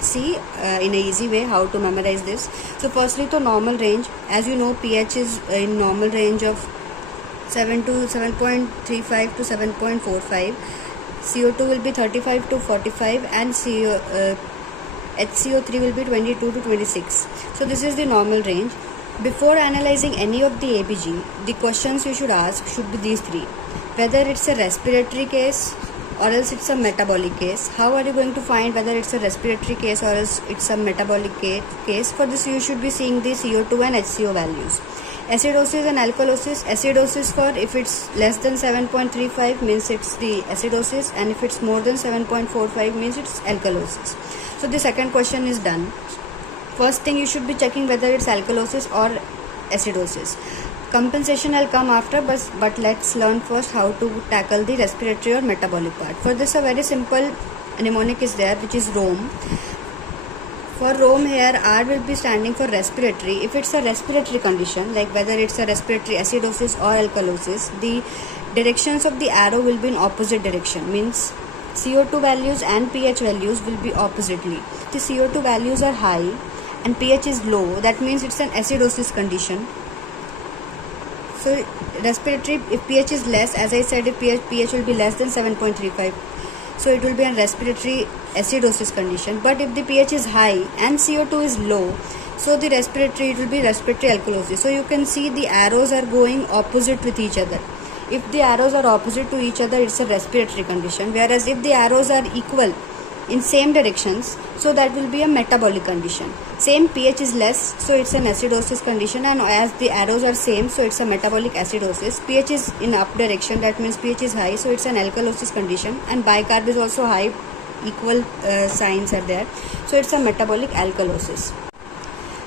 See in a easy way how to memorize this. So firstly, the normal range, as you know, pH is in normal range of 7 to 7.35 to 7.45. CO2 will be 35 to 45, and HCO3 will be 22 to 26. So this is the normal range. Before analyzing any of the ABG, the questions you should ask should be these three: whether it's a respiratory case or else it's a metabolic case. How are you going to find whether it's a respiratory case or else it's a metabolic case? For this, you should be seeing the CO2 and HCO values. Acidosis and alkalosis. Acidosis, for if it's less than 7.35 means it's the acidosis, and if it's more than 7.45 means it's alkalosis. So the second question is done. First thing, you should be checking whether it's alkalosis or acidosis. Compensation I'll come after, but let's learn first how to tackle the respiratory or metabolic part. For this, a very simple mnemonic is there, which is ROM. For ROM here, R will be standing for respiratory. If it's a respiratory condition, like whether it's a respiratory acidosis or alkalosis, the directions of the arrow will be in opposite direction. Means CO2 values and pH values will be oppositely. If the CO2 values are high and pH is low, that means it's an acidosis condition. So respiratory, if pH is less, as I said, if pH will be less than 7.35, so it will be a respiratory acidosis condition. But if the pH is high and CO2 is low, so the respiratory, it will be respiratory alkalosis. So you can see the arrows are going opposite with each other. If the arrows are opposite to each other, it's a respiratory condition. Whereas if the arrows are equal in same directions, so that will be a metabolic condition. Same pH is less, so it's an acidosis condition, and as the arrows are same, so it's a metabolic acidosis. pH is in up direction, that means pH is high, so it's an alkalosis condition, and bicarb is also high, equal signs are there, so it's a metabolic alkalosis.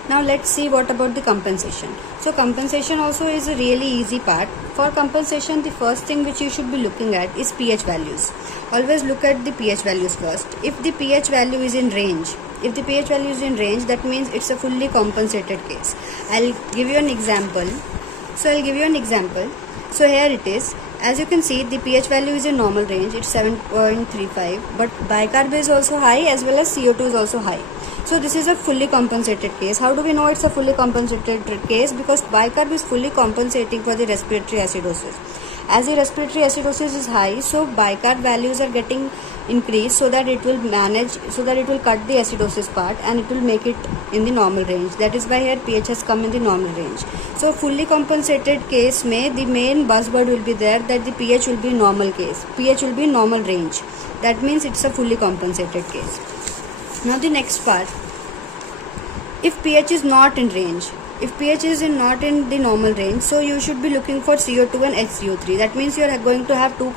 Now let's see what about the compensation. So compensation also is a really easy part. For compensation, the first thing which you should be looking at is pH values. Always look at the pH values first. If the pH value is in range, that means it's a fully compensated case. I'll give you an example. So here it is. As you can see, the pH value is in normal range. It's 7.35, but bicarb is also high as well as CO2 is also high. So this is a fully compensated case. How do we know it's a fully compensated case? Because bicarb is fully compensating for the respiratory acidosis. As the respiratory acidosis is high, so bicarb values are getting increased so that it will cut the acidosis part and it will make it in the normal range. That is why here pH has come in the normal range. So fully compensated case में the main buzzword will be there that the pH will be normal case. pH will be normal range. That means it's a fully compensated case. Now the next part, if pH is not in range, if pH is not in the normal range, so you should be looking for CO2 and HCO3. That means you are going to have two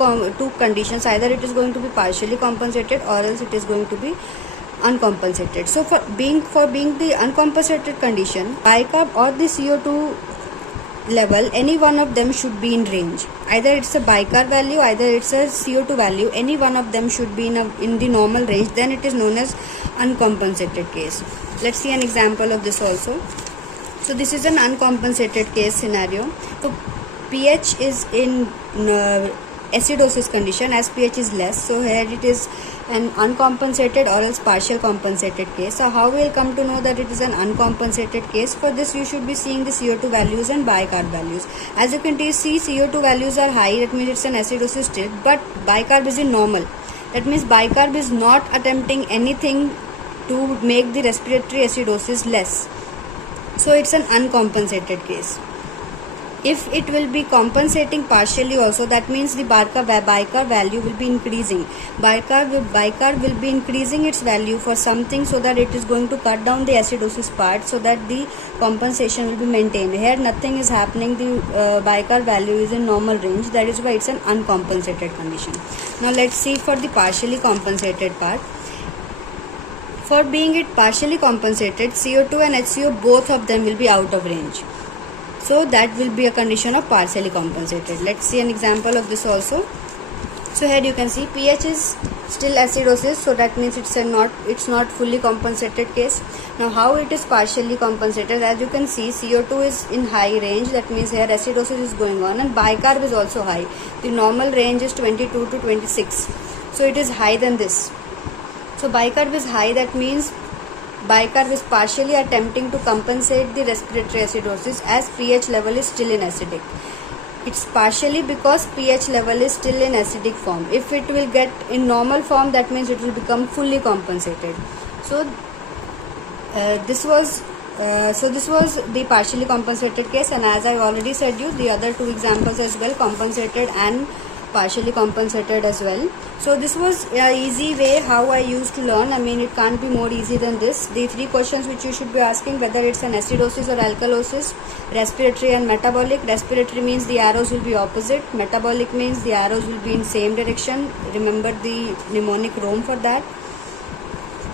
conditions. Either it is going to be partially compensated or else it is going to be uncompensated. So for being the uncompensated condition, bicarb or the CO2 level, any one of them should be in range. Either it's a bicarb value, either it's a CO2 value, any one of them should be in the normal range. Then it is known as uncompensated case. Let's see an example of this also. So this is an uncompensated case scenario. So pH is in acidosis condition as pH is less. So here it is an uncompensated or else partial compensated case. So how we will come to know that it is an uncompensated case? For this, you should be seeing the CO2 values and bicarb values. As you can see, CO2 values are high. That means it's an acidosis state, but bicarb is in normal. That means bicarb is not attempting anything to make the respiratory acidosis less. So it's an uncompensated case. If it will be compensating partially also, that means the bicarb value will be increasing. Bicarb will be increasing its value for something so that it is going to cut down the acidosis part so that the compensation will be maintained. Here nothing is happening. The bicarb value is in normal range. That is why it's an uncompensated condition. Now let's see for the partially compensated part. For being it partially compensated, CO2 and HCO, both of them will be out of range. So that will be a condition of partially compensated. Let's see an example of this also. So here you can see pH is still acidosis, so that means it's not fully compensated case. Now how it is partially compensated? As you can see, CO2 is in high range. That means here acidosis is going on, and bicarb is also high. The normal range is 22 to 26. So it is high than this. So bicarb is high, that means bicarb is partially attempting to compensate the respiratory acidosis as pH level is still in acidic. It's partially because pH level is still in acidic form. If it will get in normal form, that means it will become fully compensated. So this was the partially compensated case, and as I already said you, the other two examples as well, compensated and partially compensated as well. So this was an easy way how I used to learn. I mean, it can't be more easy than this. The three questions which you should be asking, whether it's an acidosis or alkalosis, respiratory and metabolic. Respiratory means the arrows will be opposite. Metabolic means the arrows will be in same direction. Remember the mnemonic Rome for that.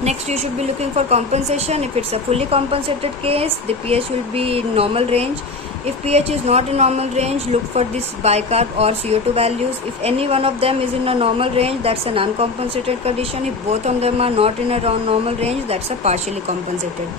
Next, you should be looking for compensation. If it's a fully compensated case, the pH will be in normal range. If pH is not in normal range, look for this bicarb or CO2 values. If any one of them is in a normal range, that's an uncompensated condition. If both of them are not in a normal range, that's a partially compensated.